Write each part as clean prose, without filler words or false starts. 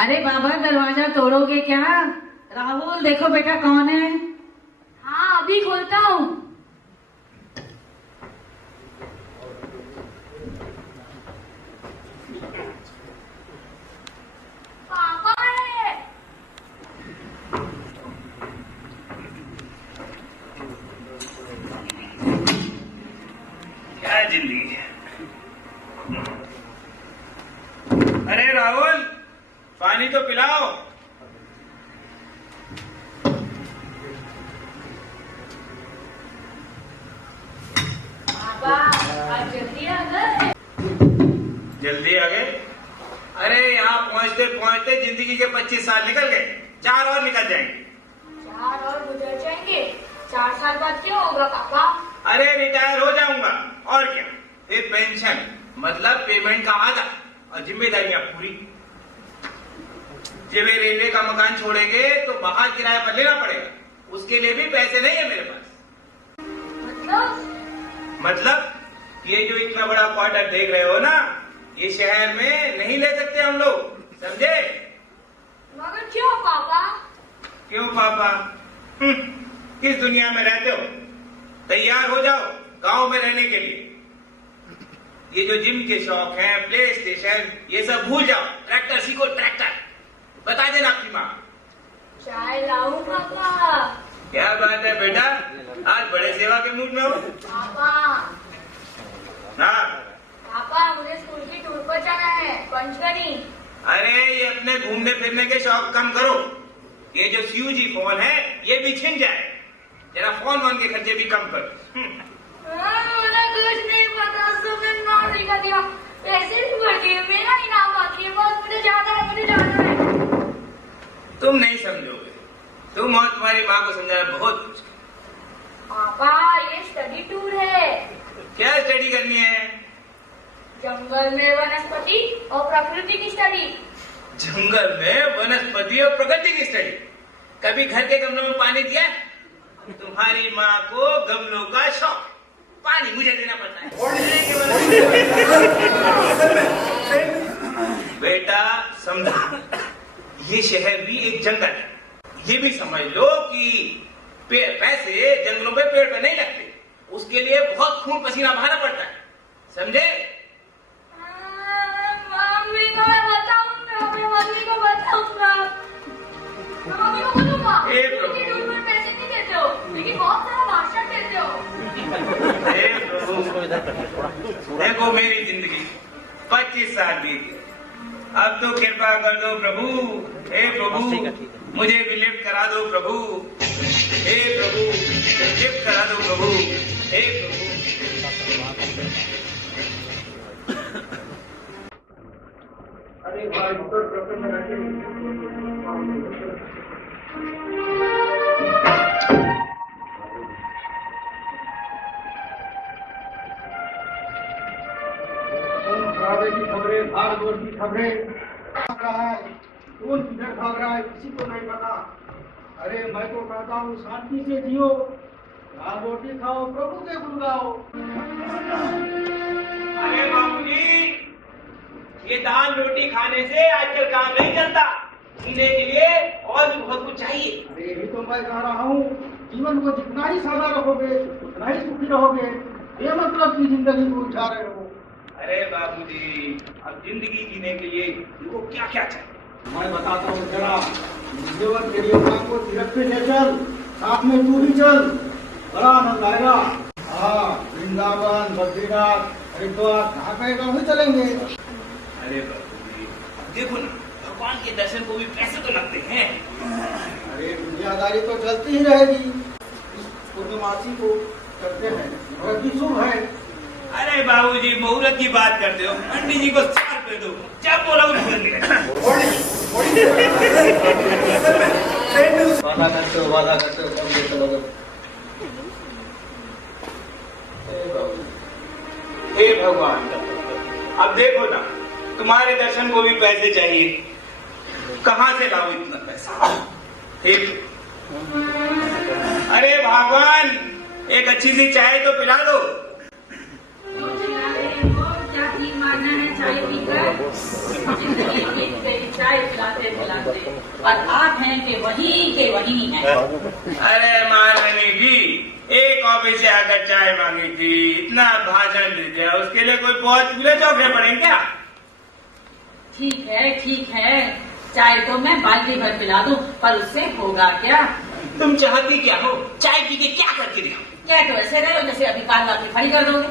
अरे बाबा दरवाजा तोड़ोगे क्या? राहुल देखो बेटा कौन है। हाँ अभी खोलता हूँ। पापा है। क्या जिंदगी है। अरे राहुल पानी तो पिलाओ। पापा आज जल्दी आ गए। जल्दी आ गए? अरे यहाँ पहुँचते पहुँचते जिंदगी के 25 साल निकल गए, 4 और निकल जाएंगे। 4 और गुजर जाएंगे। 4 साल बाद क्यों होगा पापा? अरे रिटायर हो जाऊंगा और क्या, फिर पेंशन मतलब पेमेंट का आधा और जिम्मेदारियां पूरी। जब वे रेलवे का मकान छोड़ेंगे तो बाहर किराए पर लेना पड़ेगा, उसके लिए भी पैसे नहीं है मेरे पास। मतलब ये जो इतना बड़ा क्वार्टर देख रहे हो ना, ये शहर में नहीं ले सकते हम लोग, समझे? मगर क्यों पापा? क्यों पापा? किस दुनिया में रहते हो? तैयार हो जाओ गांव में रहने के लिए। ये जो जिम के शौक हैं, प्ले स्टेशन, ये सब भूल जाओ। ट्रैक्टर सीखो, ट्रैक्टर। बता देना आपकी माँ। चाय लाऊं पापा? क्या बात है बेटा, आज बड़े सेवा के मूड में हो। पापा हाँ पापा मुझे स्कूल की टूर पर जाना है, पंचगनी। अरे ये अपने घूमने फिरने के शौक कम करो। ये जो CUG फोन है ये भी छिन जाए, जरा फोन वोन के खर्चे भी कम करो। मुझे कुछ नहीं पता, तुमने नाम लिखा दिया, पैसे भी भर दिए, मेरा इनाम बाकी है, बस मुझे जाना है, मुझे जाना है। तुम नहीं समझोगे, तुम और तुम्हारी माँ को समझाना बहुत मुश्किल। पापा ये स्टडी टूर है। क्या स्टडी करनी है? जंगल में वनस्पति और प्रकृति की स्टडी। जंगल में वनस्पति और प्रकृति की स्टडी? कभी घर के गमलों में पानी दिया? तुम्हारी माँ को गमलों का शौक, पानी मुझे देना पड़ता है। बेटा समझा, ये शहर भी एक जंगल है। ये भी समझ लो कि पैसे जंगलों पे पेड़ पे नहीं लगते, उसके लिए बहुत खून पसीना बहाना पड़ता है, समझे? मम्मी को मैं बताऊंगा, मैं मम्मी को बताऊंगा, मैं मम्मी को बोलूंगा। लेकिन टूर पर पैसे नहीं देते हो, लेकिन बहुत सारा भाषण देते हो। देखो मेरी जिंदगी 25 साल बीत गए, अब तो कृपा कर दो प्रभु। हे प्रभु मुझे भी लिफ्ट करा दो प्रभु। हे प्रभु लिफ्ट करा दो प्रभु। हे प्रभु। अरे भाई तो ट्रक में रखे। खबरें, भारत की खबरें भाग रहा है, कौन किधर भाग रहा है किसी को नहीं पता। अरे मैं तो कहता हूँ शांति से जियो, दाल रोटी खाओ, प्रभु के गुण गाओ। अरे बाबूजी, ये दाल रोटी खाने से आजकल काम नहीं चलता, जीने के लिए और भी बहुत कुछ चाहिए। अरे यही तो मैं कह रहा हूँ, जीवन को जितना ही सादा रखोगे उतना ही सुखी रहोगे, ये मतलब की जिंदगी को उठा रहे हो। अरे बाबूजी, अब जिंदगी जीने के लिए इनको क्या क्या चाहिए मैं बताता हूँ जरा। तेरी माँ को तीरथ पे ले चल, साथ में तू भी चल, बड़ा आनंद आएगा। हाँ वृंदावन, बद्रीनाथ, हरिद्वार कहाँ कहेगा वही चलेंगे। अरे बाबूजी देखो ना, भगवान के दर्शन को भी पैसे तो लगते हैं। अरे दुनियादारी तो चलती ही रहेगी, इस पूर्णमासी को करते हैं, मुहूर्त भी शुभ है। अरे बाबूजी मुहूर्त की बात करते हो, पंडित जी को सार पे दो, जब बोला वो मुहूर्त निकलेगा। वादा करते हो कम देते लोग। हे भगवान, अब देखो ना, तुम्हारे दर्शन को भी पैसे चाहिए, कहाँ से लाऊं इतना पैसा? ठीक, अरे भगवान, एक अच्छी सी चाय तो पिला दो। क्या ठीक मारना है चाय पीकर? जिंदगी बीत गई चाय पिलाते पिलाते, और आप हैं कि वही हैं। अरे महारानी जी, एक ऑफिस से आकर चाय मांगी थी, इतना भाषण दे दिया, उसके लिए कोई बहुत चूल्हे चौके पड़े क्या? ठीक है, चाय तो मैं बाल्टी भर पिला दूं, पर उससे होगा क्या? तुम चाहती क्या हो? चाय पी के क्या करती रहो? क्या तो ऐसे रहे हो जैसे अभी काल वापसी खड़ी कर दोगे।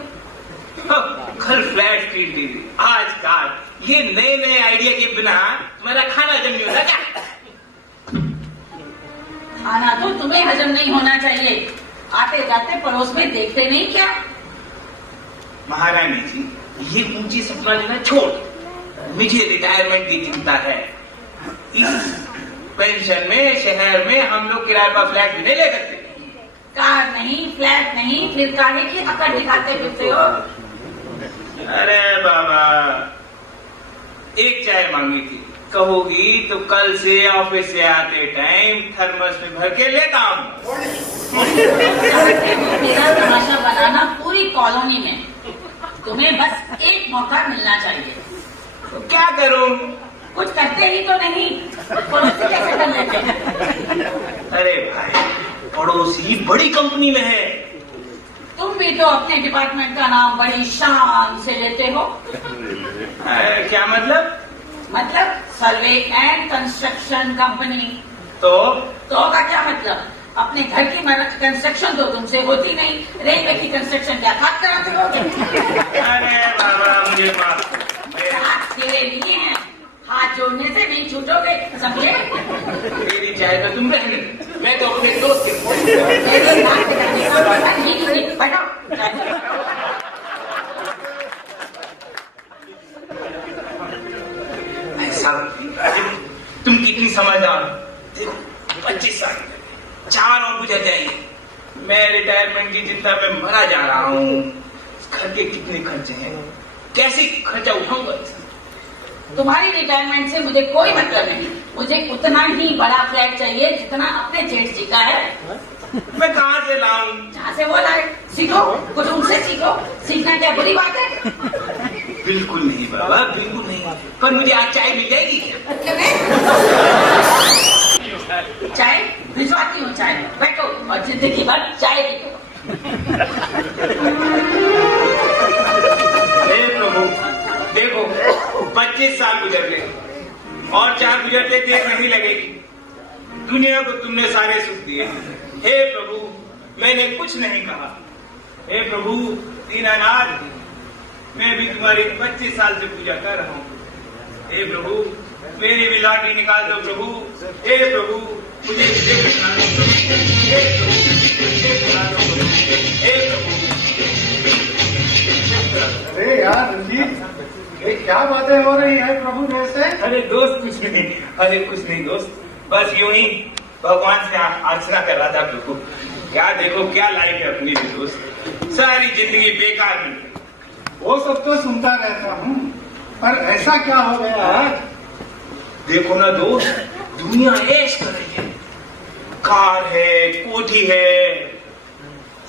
कल फ्लैट ट्रीट दी थी, आज काट, ये नए नए आइडिया के बिना तुम्हारा खाना हजम नहीं होता क्या? खाना तो तुम्हें हजम नहीं होना चाहिए, आते जाते पड़ोस में देखते नहीं क्या? महारानी जी, ये ऊंची सपना जो है छोड़, मुझे रिटायरमेंट की चिंता है। इस पेंशन में शहर में हम लोग किराए पर फ्लैट भी नहीं ले सकते। कार नहीं, फ्लैट नहीं, फिर काहे की अकड़ दिखाते फिरते हो? अरे बाबा, एक चाय मांगी थी, कहोगी तो कल से ऑफिस से आते टाइम थर्मस में भर के लेता हूँ। मेरा तमाशा बनाना पूरी कॉलोनी में, तुम्हें बस एक मौका मिलना चाहिए। तो क्या करूं? कुछ करते ही तो नहीं, पड़ोसी कैसे कर लेते हैं? अरे भाई, पड़ोसी बड़ी कंपनी में है। तुम भी तो अपने डिपार्टमेंट का नाम बड़ी शान से लेते हो। क्या मतलब? मतलब सर्वे एंड कंस्ट्रक्शन कंपनी। तो का क्या मतलब? अपने घर की कंस्ट्रक्शन तो तुमसे होती नहीं, रेलवे की कंस्ट्रक्शन क्या खाक कराते हो? अरे बाबा, मुझे माफ हाथ के लिए हैं, हाथ जोड़ने से नहीं छूटोगे, समझे? मेरी चाय तो तुम रहने दो, मैं तो अपने दोस्त के बैठो। ऐसा तुम कितनी समझदार हो। देखो 25 साल 4 और गुजर जाएंगे, मैं रिटायरमेंट की चिंता में मरा जा रहा हूँ। घर के कितने खर्चे हैं, कैसे खर्चा उठाऊंगा? तुम्हारी रिटायरमेंट से मुझे कोई मतलब नहीं, मुझे उतना ही बड़ा फ्लैट चाहिए जितना अपने जेठ जी का है। मैं कहाँ से लाऊं? जहाँ से वो लाए, सीखो, कुछ उनसे सीखो। सीखना क्या बुरी बात है? बिल्कुल नहीं बाबा, बिल्कुल नहीं। पर मुझे आज चाय मिल जाएगी क्या? चाय भिजवाती हूँ, चाय बैठो और जिंदगी भर चाय पीओ। हे प्रभु, देखो 25 साल गुजर गए और 4 गुजरते देर नहीं लगेगी। दुनिया को तुमने सारे सुख दिए। हे प्रभु, मैंने कुछ नहीं कहा। हे प्रभु दीनानाथ, मैं भी तुम्हारी 25 साल से पूजा कर रहा हूँ। हे प्रभु, मेरी भी लाठी निकाल दो प्रभु। हे प्रभु, मुझे विजय बना दो प्रभु। हे प्रभु, विजय बना दो प्रभु। हे प्रभु। अरे यार रंजीत, ये क्या बातें हो रही है प्रभु जैसे? अरे दोस्त कुछ नहीं, अरे कुछ नहीं दोस्त, बस यूं ही भगवान से अर्चना कर रहा था प्रभु। क्या देखो क्या लाइफ है अपनी दोस्त, सारी जिंदगी बेकार में। वो सब तो सुनता रहता हूँ, पर ऐसा क्या हो गया आज? देखो ना दोस्त, दुनिया ऐश कर रही है, कार है, कोठी है।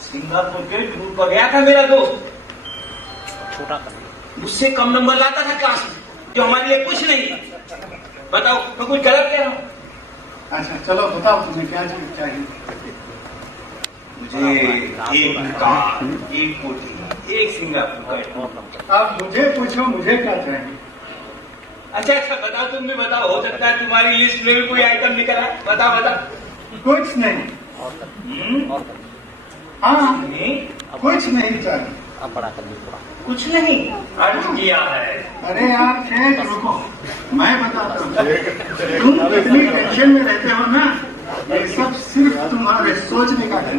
सिंगापुर के टूर पर गया था मेरा दोस्त, मुझसे कम नंबर लाता था क्लास में, जो हमारे लिए कुछ नहीं। बताओ मैं कुछ गलत कह रहा हूँ? अच्छा चलो बताओ, तुम्हें क्या चाहिए? मुझे एक कार, एक कोठी, एक सिंगापुर का। आप मुझे पूछो मुझे क्या चाहिए? अच्छा बताओ, तुम भी बताओ, हो सकता है तुम्हारी लिस्ट में भी कोई आइटम निकल आए। बताओ। कुछ नहीं। हाँ नहीं, कुछ नहीं चाहिए। कुछ नहीं अर्ज किया है। अरे यार शेख रुको, मैं बताता हूँ। तुम इतनी टेंशन में रहते हो ना, ये सब सिर्फ तुम्हारे सोचने का है।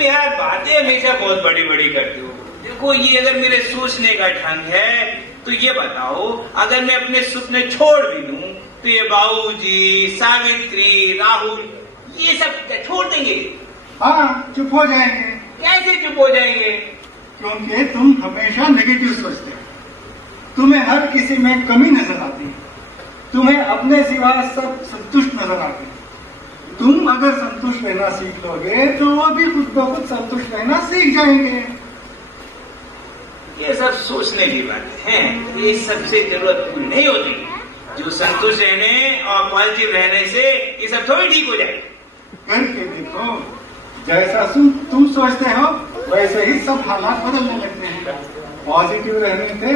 तुम यार बातें हमेशा बहुत बड़ी बड़ी करते हो। देखो ये अगर मेरे सोचने का ढंग है तो ये बताओ, अगर मैं अपने सपने छोड़ भी दूं तो ये बाबूजी, सावित्री, राहुल ये सब छोड़ देंगे? हाँ, चुप हो जाएंगे। कैसे चुप हो जाएंगे? क्योंकि तुम हमेशा नेगेटिव सोचते हो, तुम्हें हर किसी में कमी नजर आती है, तुम्हें अपने सिवा सब संतुष्ट नजर आते हैं। तुम अगर संतुष्ट रहना सीख लोगे तो वो भी खुद ब खुद संतुष्ट रहना सीख जाएंगे। ये सब सोचने की बातें हैं, ये सबसे जरूरत पूरी नहीं होती। जो संतुष्ट रहने और पॉजिटिव रहने से ये सब थोड़ी ठीक हो जाए। करके देखो, जैसा तुम सोचते हो वैसे ही सब हालात बदलने लगते हैं। पॉजिटिव रहने से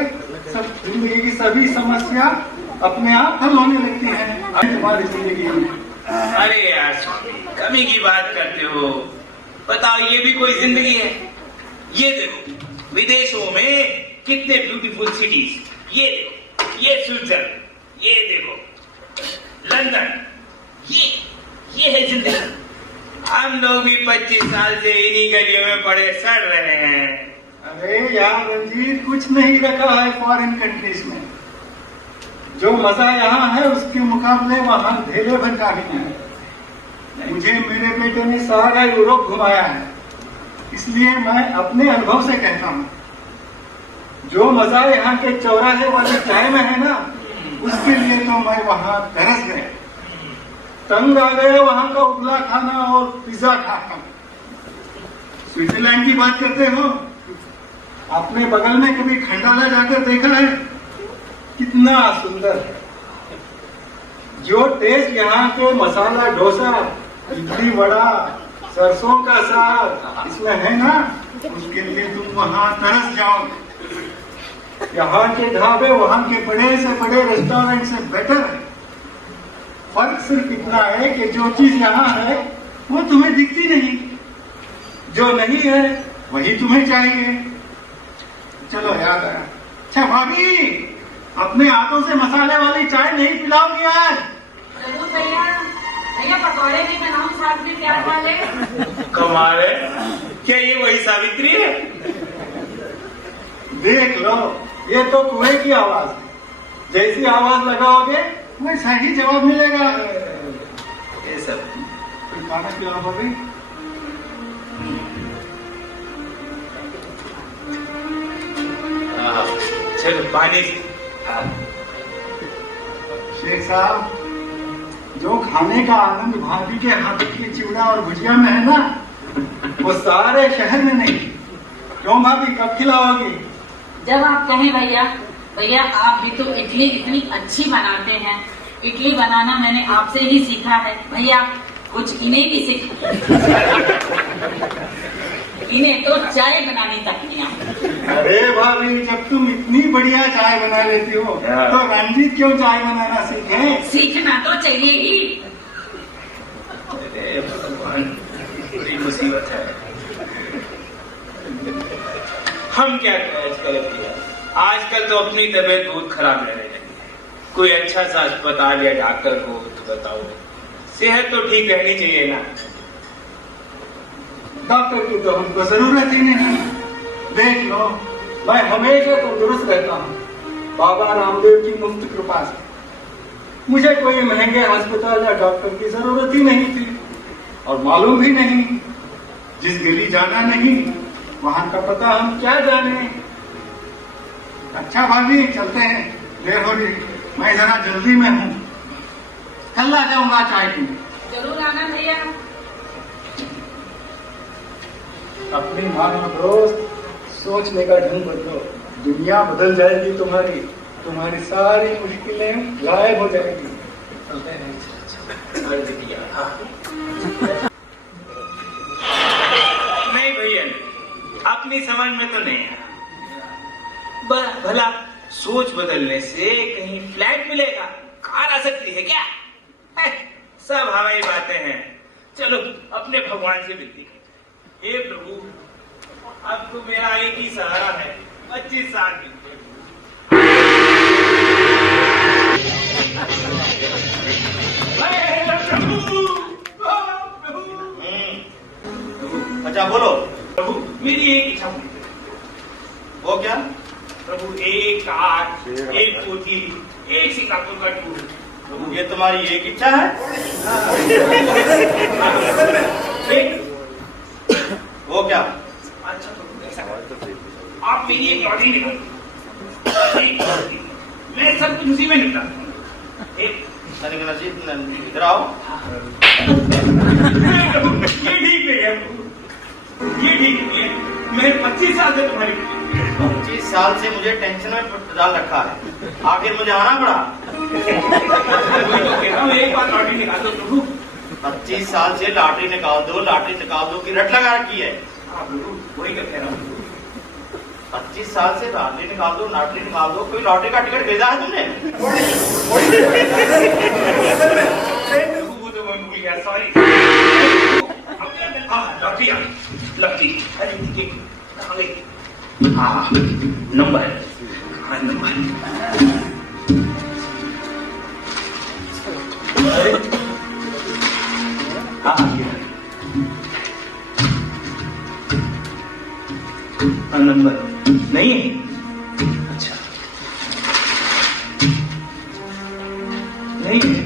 सब जिंदगी की सभी समस्या अपने आप हल होने लगती हैं तुम्हारी जिंदगी में। अरे यार कमी की बात करते हो, बताओ ये भी कोई जिंदगी है? ये देखो विदेशों में कितने ब्यूटीफुल सिटीज, ये देखो, ये स्विट्जरलैंड, ये देखो लंदन, ये है जिंदगी। हम लोग भी 25 साल से इन्हीं गलियों में पड़े सड़ रहे हैं। अरे यार रंजीत, कुछ नहीं रखा है फॉरेन कंट्रीज में। जो मजा यहाँ है उसके मुकाबले वहाँ ढेले भर का भी है। मुझे मेरे बेटे ने सारा यूरोप घुमाया है, इसलिए मैं अपने अनुभव से कहता हूँ, जो मजा यहाँ के चौराहे वाले चाय में है ना, उसके लिए तो मैं वहाँ तरस गया, तंग आ गए वहाँ का उबला खाना और पिज्जा खाकर। स्विट्जरलैंड की बात करते हो, आपने बगल में कभी खंडाला जाकर देखा है? कितना सुंदर है। जो टेस्ट यहाँ के मसाला डोसा, इडली वड़ा, सरसों का साग इसमें है ना, उसके लिए तुम वहाँ तरस जाओगे। यहाँ के ढाबे वहाँ के बड़े से बड़े रेस्टोरेंट से बेटर है। फर्क सिर्फ इतना है कि जो चीज यहाँ है वो तुम्हें दिखती नहीं, जो नहीं है वही तुम्हें चाहिए। चलो याद आया। अच्छा भाभी, अपने हाथों से मसाले वाली चाय नहीं पिलाओगी आज? जरूर भैया। भैया पकौड़े भी बनाऊं साथ में प्याज वाले? कमाल है, क्या ये वही सावित्री है? देख लो, ये तो कुएं की आवाज है, जैसी आवाज लगाओगे वैसा ही जवाब मिलेगा। ये सब खाना पिलाओ भाभी। चलो पानी। शेख साहब, जो खाने का आनंद भाभी के हाथ की चिवड़ा और भुजिया में है ना, वो सारे शहर में नहीं। क्यों भाभी, कब खिलाओगी? जब आप कहें भैया। भैया आप भी तो इडली इतनी अच्छी बनाते हैं। इडली बनाना मैंने आपसे ही सीखा है भैया, कुछ इन्हें भी सीखा। इन्हें तो चाय बनानी तक नहीं आती। अरे भाभी, जब तुम इतनी बढ़िया चाय बना लेती हो तो रंजीत क्यों चाय बनाना सीखे? सीखना तो चाहिए ही। अरे भगवान, बड़ी मुसीबत है। हम क्या करें? आजकल तो अपनी तबीयत बहुत खराब रहने लगी है। कोई अच्छा सा अस्पताल या डॉक्टर हो तो बताओ। सेहत तो ठीक रहनी चाहिए ना। डॉक्टर की तो हमको जरूरत ही नहीं। देख लो, मैं हमेशा तंदुरुस्त रहता हूँ बाबा रामदेव की मुफ्त कृपा से। मुझे कोई महंगे अस्पताल या डॉक्टर की जरूरत ही नहीं थी, और मालूम भी नहीं। जिस गली जाना नहीं वहां का पता हम क्या जाने। अच्छा भाभी, चलते हैं, देर हो रही। मैं जरा जल्दी में हूँ, कल आ जाऊंगा चाय पीने। जरूर आना भैया। अपनी मानो दोस्त, सोचने का ढंग बदलो, दुनिया बदल जाएगी तुम्हारी। तुम्हारी सारी मुश्किलें गायब हो जाएगी। चलते हैं। नहीं भैया, अपनी समझ में तो नहीं है। भला सोच बदलने से कहीं फ्लैट मिलेगा, कार आ सकती है क्या? सब हवाई बातें हैं। चलो अपने भगवान से विनती करें। हे प्रभु, अब तो मेरा एक ही सहारा है, 25 साल की। प्रभु, अच्छा बोलो। प्रभु मेरी एक इच्छा पूरी करें। वो क्या? प्रभु एक कार, एक पोथी, एक सिंगापुर का टूर। प्रभु ये तुम्हारी एक इच्छा है? एक वो क्या? अच्छा प्रभु ऐसा करो, आप मेरी एक लॉटरी निकालो, मैं सब कुछ उसी में निपटा दूंगा। एक तनिक नजीब इधर आओ। नहीं प्रभु, ये ठीक नहीं है प्रभु, ये ठीक नहीं है। मैं 25 साल से तुम्हारी 25 साल से मुझे टेंशन में डाल रखा है, आखिर मुझे आना पड़ा। वही तो कह रहा हूँ, एक बार लॉटरी निकाल दो प्रभु। 25 साल से लॉटरी निकाल दो की रट लगा रखी है। हाँ प्रभु, वही कह रहा हूँ। 25 साल से लॉटरी निकाल दो कोई लॉटरी का टिकट भेजा है तुमने? प्रभु वो तो मैं भूल गया, सॉरी। हाँ लॉटरी आ गई, लॉटरी। अरे ठीक कहाँ गई? हाँ नंबर, हाँ नंबर। हाँ ये नंबर नहीं है। अच्छा नहीं है,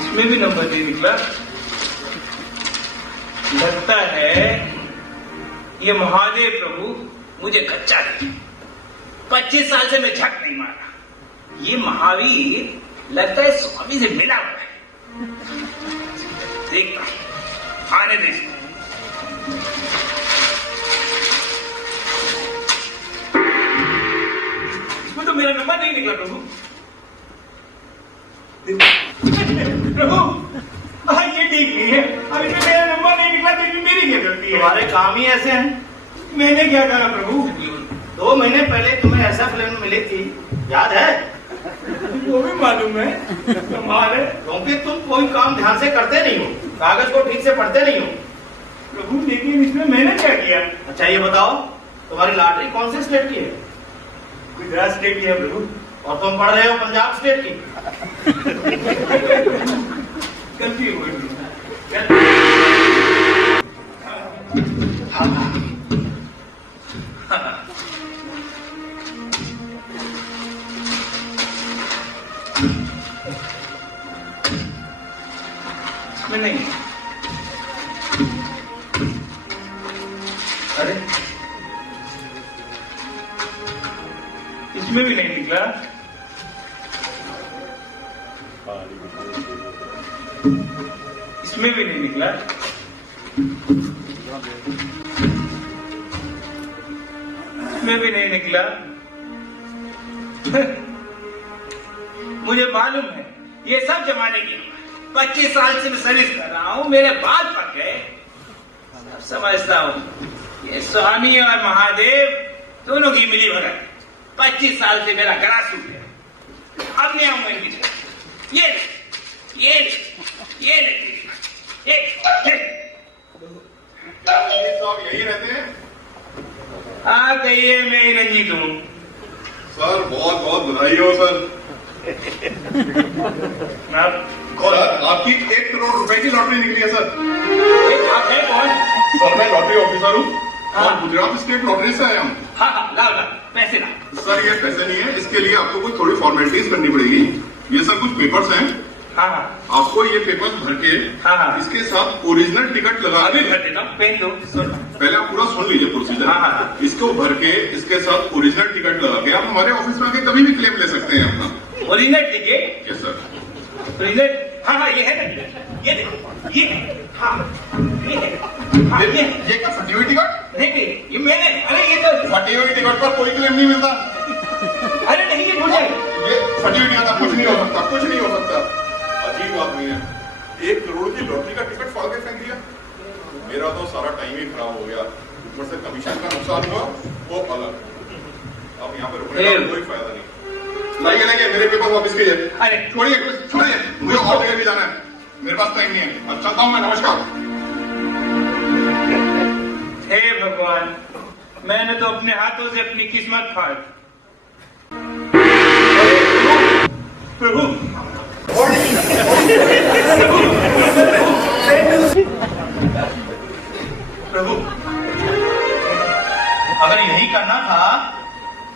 इसमें भी नंबर नहीं निकला। लगता है ये महादेव प्रभु मुझे कच्चा दे। 25 साल से मैं झक नहीं मारा। ये महावीर लगता है स्वामी से मिला हुआ है। देखता हूं, आने दे इसको। इसमें तो मेरा नंबर नहीं निकला प्रभु। प्रभु ये ठीक नहीं है, अब इसमें मेरा नंबर नहीं निकला तो इसमें मेरी क्या गलती है? तुम्हारे काम ही ऐसे हैं। मैंने क्या कहा प्रभु? 2 महीने पहले तुम्हें ऐसा फिल्म मिली थी, याद है? वो भी मालूम है, कमाल है क्योंकि तुम कोई काम ध्यान से करते नहीं हो, कागज को ठीक से पढ़ते नहीं हो। प्रभु, लेकिन इसमें मैंने क्या किया? अच्छा ये बताओ, तुम्हारी लॉटरी कौन से स्टेट की है? गुजरात स्टेट की है प्रभु। और तुम पढ़ रहे हो पंजाब स्टेट की। गलती हो गई। इसमें नहीं, अरे इसमें भी नहीं निकला। इसमें भी नहीं निकला। इसमें भी नहीं निकला। मुझे मालूम है ये सब जमाने की। 25 साल से मैं सर्विस कर रहा हूँ, मेरे बाल पक गए। सब समझता हूँ, ये स्वामी और महादेव दोनों की मिली भगत। 25 साल से मेरा गला सूख गया। अब नहीं आऊंगा इनकी जगह। ये सब यही रहते हैं हाँ कहिए, मैं ही रंजीत हूँ। सर। बहुत बहुत बधाई हो सर। सर आपकी 1 करोड़ रुपए की लॉटरी निकली है सर। आप है कौन? सर मैं लॉटरी ऑफिसर हूँ हाँ। और गुजरात स्टेट लॉटरी से आया हूँ। हाँ लाओ पैसे ला। सर ये पैसे नहीं है, इसके लिए आपको कुछ थोड़ी फॉर्मेलिटीज करनी पड़ेगी। ये सर कुछ पेपर्स हैं, हाँ आपको ये पेपर्स भर के हाँ। इसके साथ ओरिजिनल टिकट लगा अभी के भर देता हूँ, पेन दो। पहले आप पूरा सुन लीजिए प्रोसीजर। हाँ। इसको भर के इसके साथ ओरिजिनल टिकट लगा के आप हमारे ऑफिस में आके कभी भी क्लेम ले सकते हैं अपना। Original ticket? Yes sir. Original? हाँ ये है ना, ये देखो, ये है, हाँ ये है, हाँ ये क्या फटी हुई टिकट? नहीं ये मैंने, अरे ये तो फटी हुई टिकट पर कोई क्लेम नहीं मिलता। अरे नहीं ये मुझे ये फटी हुई टिकट कुछ नहीं हो सकता, कुछ नहीं हो सकता। अजीब आदमी है, 1 करोड़ की लॉटरी का टिकट फाड़ के फेंक दिया। मेरा तो सारा टाइम ही खराब हो गया, ऊपर से कमीशन का नुकसान हुआ वो अलग। अब यहाँ पे रुकने का कोई फायदा नहीं। लगे मेरे पेपर वापस कीजिए। अरे छोड़िए मुझे और जगह भी जाना है, मेरे पास टाइम नहीं है। अब चलता हूँ मैं, नमस्कार। हे भगवान, मैंने तो अपने हाथों से अपनी किस्मत फाड़। प्रभु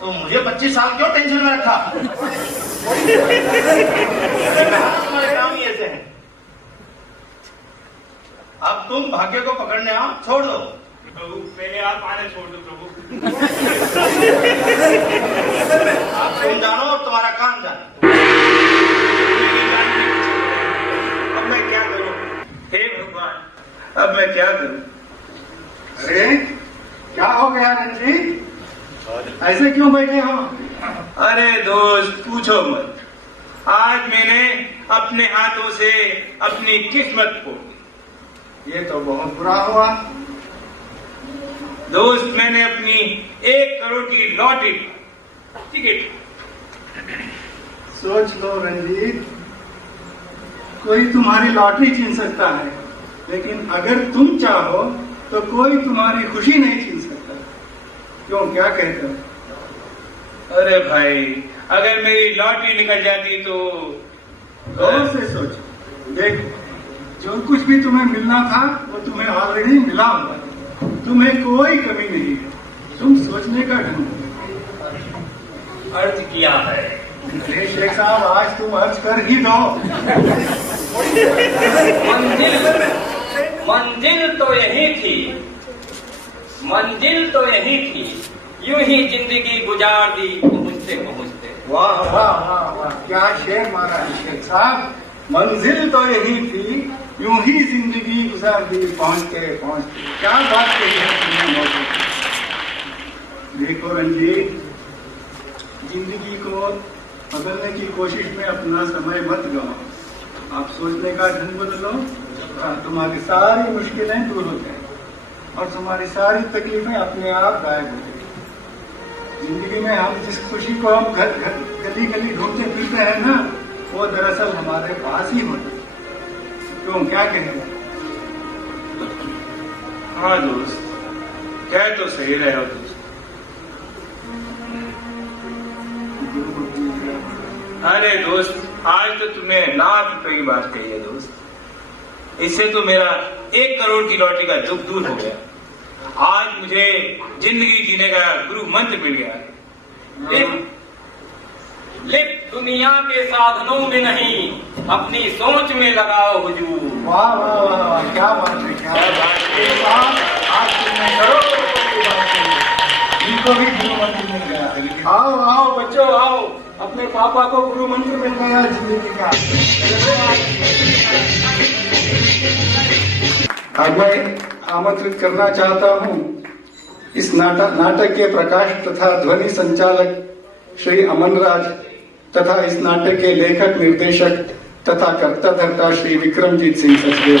तो मुझे 25 साल क्यों टेंशन में रखा? तुम्हारे काम ही ऐसे हैं। अब तुम भाग्य को पकड़ने आओ, छोड़ दो। प्रभु पहले आप आने छोड़ दो प्रभु। अब तुम जानो और तुम्हारा काम जानो। अब मैं क्या करूं? हे भगवान, अब मैं क्या करूं? अरे क्या हो गया रंजीत, ऐसे क्यों बैठे हो? अरे दोस्त पूछो मत, आज मैंने अपने हाथों से अपनी किस्मत फोड़ दी। ये तो बहुत बुरा हुआ। दोस्त मैंने अपनी 1 करोड़ की लॉटरी टिकट। सोच लो रंजीत, कोई तुम्हारी लॉटरी छीन सकता है, लेकिन अगर तुम चाहो तो कोई तुम्हारी खुशी नहीं छीन सकता। क्यों, क्या कहते हो? अरे भाई, अगर मेरी लॉटरी निकल जाती तो गौर से सोचो, देखो जो कुछ भी तुम्हें मिलना था वो तुम्हें ऑलरेडी मिला हुआ है, तुम्हें कोई कमी नहीं है। तुम सोचने का ढंग अर्ज किया है। अरे शेख साहब, आज तुम अर्ज कर ही दो। मंजिल तो यही थी, मंजिल तो यही थी, यूं ही जिंदगी गुजार दी पहुंचते पहुंचते। वाह वाह वाह वाह, क्या शेर मारा है शेख साहब। मंजिल तो यही थी, यूं ही जिंदगी गुजार दी पहुंचते पहुंचते। क्या बात कही है तुमने मौजूद। देखो रंजीत, जिंदगी को बदलने की कोशिश में अपना समय मत गवाओ। आप सोचने का ढंग बदलो, तुम्हारी सारी मुश्किलें दूर हो जाएंगी और तुम्हारी सारी तकलीफें अपने आप गायब हो जाएंगी। जिंदगी में हम जिस खुशी को हम घर घर गली गली ढूंढते फिरते हैं ना, वो दरअसल हमारे पास ही होती है। क्यों, क्या कहेंगे? हाँ दोस्त, कह तो सही रहे हो दोस्त। अरे दोस्त, आज तो तुमने लाख रुपए की बात कही है दोस्त। इससे तो मेरा 1 करोड़ की लॉटरी का दुख दूर हो गया। आज मुझे जिंदगी जीने का गुरु मंत्र मिल गया। लिप्त दुनिया के साधनों में नहीं, अपनी सोच में लगाओ हुजूर। वाह वाह वाह वाह, क्या बात है, क्या बात है। आज तुमने करोड़ों की बात कही, इनको भी गुरु मंत्र मिल गया। आओ आओ बच्चों, आओ, अपने पापा को गुरु मंत्र मिल गया जिंदगी का। अब मैं आमंत्रित करना चाहता हूँ इस नाटक के प्रकाश तथा ध्वनि संचालक श्री अमनराज तथा इस नाटक के लेखक निर्देशक तथा कर्ता धर्ता श्री विक्रमजीत सिंह सचदेव।